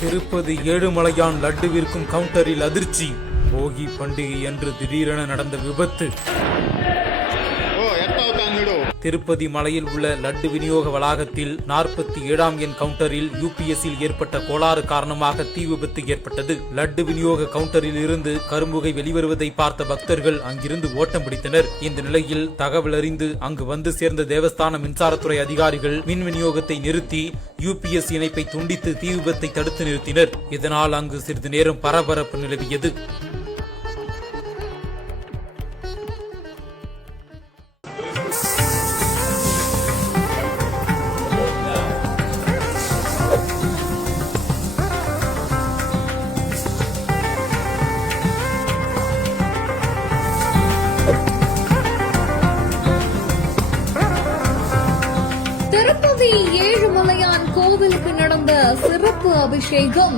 திருப்பதி ஏழுமலையான் லட்டு விற்கும் கவுண்டரில் அதிர்ச்சி. போகி பண்டிகை என்று திடீரென நடந்த விபத்து. திருப்பதி மலையில் உள்ள லட்டு விநியோக வளாகத்தில் நாற்பத்தி ஏழாம் எண் கவுண்டரில் யூபிஎஸ்சில் ஏற்பட்ட கோளாறு காரணமாக தீ விபத்து ஏற்பட்டது. லட்டு விநியோக கவுண்டரில் இருந்து கரும்புகை வெளிவருவதை பார்த்த பக்தர்கள் அங்கிருந்து ஓட்டம் பிடித்தனர். இந்த நிலையில் தகவல் அறிந்து அங்கு வந்து சேர்ந்த தேவஸ்தான மின்சாரத்துறை அதிகாரிகள் மின் விநியோகத்தை நிறுத்தி யூபிஎஸ் இணைப்பை துண்டித்து தீ விபத்தை தடுத்து நிறுத்தினர். இதனால் அங்கு சிறிது நேரம் பரபரப்பு நிலவியது. சிறப்பு அபிஷேகம்.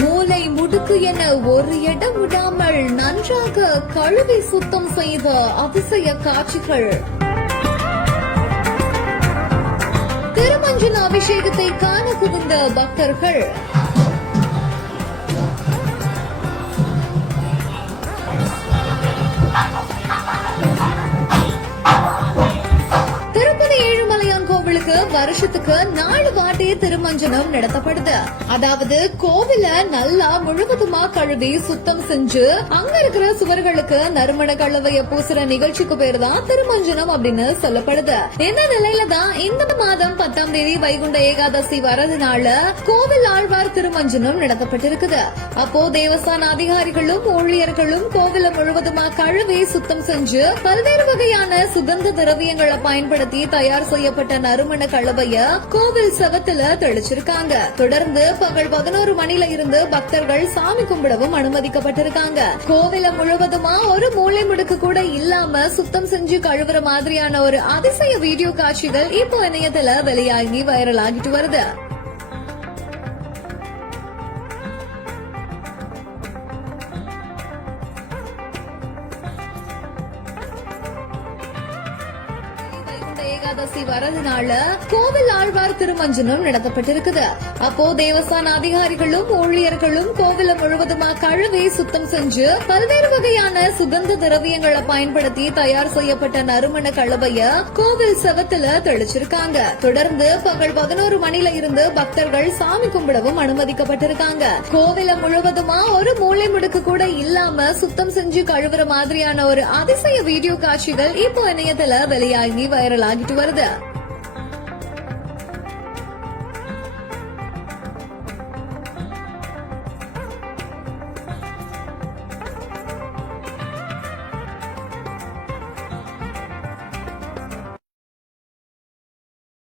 மூளை முடுக்கு என ஒரு இடம் விடாமல் நன்றாக கழுவி சுத்தம் செய்த அதிசய காட்சிகள். திருமஞ்சன அபிஷேகத்தை காண குவிந்த பக்தர்கள். வருஷத்துக்கு நாலு வாட்டி திருமஞ்சனம் நடத்தப்படுது. அதாவது கோவில நல்லா முழுவதுமா கழுவி சுத்தம் செஞ்சு அங்க இருக்கிற சுவர்களுக்கு நறுமண கலவைய பூசுற நிகழ்ச்சிக்கு பேர் தான் திருமஞ்சனம் அப்படின்னு சொல்லப்படுது. இந்த நிலையில தான் இந்த மாதம் பத்தாம் தேதி வைகுண்ட ஏகாதசி வரதுனால கோவில் ஆழ்வார் திருமஞ்சனம் நடத்தப்பட்டிருக்குது. அப்போ தேவஸ்தான அதிகாரிகளும் ஊழியர்களும் கோவில முழுவதுமா கழுவி சுத்தம் செஞ்சு பல்வேறு வகையான சுகந்த திரவியங்களை பயன்படுத்தி தயார் செய்யப்பட்ட நறுமண கலவைய கோவில் செவத்துல தெளிச்சிருக்காங்க. தொடர்ந்து பகல் பதினோரு மணில இருந்து பக்தர்கள் சாமி கும்பிடவும் அனுமதிக்கப்பட்டிருக்காங்க. கோவில முழுவதுமா ஒரு மூலை முடுக்கு கூட இல்லாம சுத்தம் செஞ்சு கழுவுற மாதிரியான ஒரு அதிசய வீடியோ காட்சிகள் இப்போ இணையத்துல வெளியாகி வைரல் ஆகிட்டு வருது. ஏகாதசி வரதுனால கோவில் ஆழ்வார் திருமஞ்சனம் நடத்தப்பட்டிருக்குது. அப்போ தேவஸ்தான அதிகாரிகளும் ஊழியர்களும் கோவில முழுவதுமா கழுவி சுத்தம் செஞ்சு பல்வேறு வகையான சுகந்த திரவியங்களை பயன்படுத்தி தயார் செய்யப்பட்ட நறுமண கலவைய கோவில் செவத்துல தெளிச்சிருக்காங்க. தொடர்ந்து பகல் பதினோரு மணில இருந்து பக்தர்கள் சாமி கும்பிடவும் அனுமதிக்கப்பட்டிருக்காங்க. கோவில முழுவதுமா ஒரு மூலை முடுக்கு கூட இல்லாம சுத்தம் செஞ்சு கழுவுற மாதிரியான ஒரு அதிசய வீடியோ காட்சிகள் இப்போ இணையத்துல வெளியாகி வைரல் ஆகிட்டு वर्धा